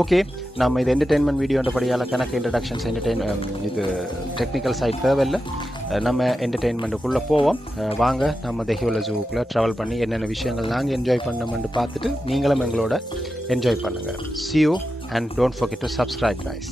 Okay, நம்ம இது entertainment வீடியோன்றபடியால் கணக்கு இன்ட்ரடக்ஷன்ஸ் இது டெக்னிக்கல் சைட் தேவையில்லை. நம்ம என்டர்டெயின்மெண்ட்டுக்குள்ளே போவோம். வாங்க நம்ம தெஹியோல ஜூவுக்குள்ளே ட்ராவல் பண்ணி என்னென்ன விஷயங்கள் நாங்கள் என்ஜாய் பண்ணோம்னு பார்த்துட்டு நீங்களும் எங்களோட என்ஜாய் பண்ணுங்கள். See you and don't forget to subscribe guys.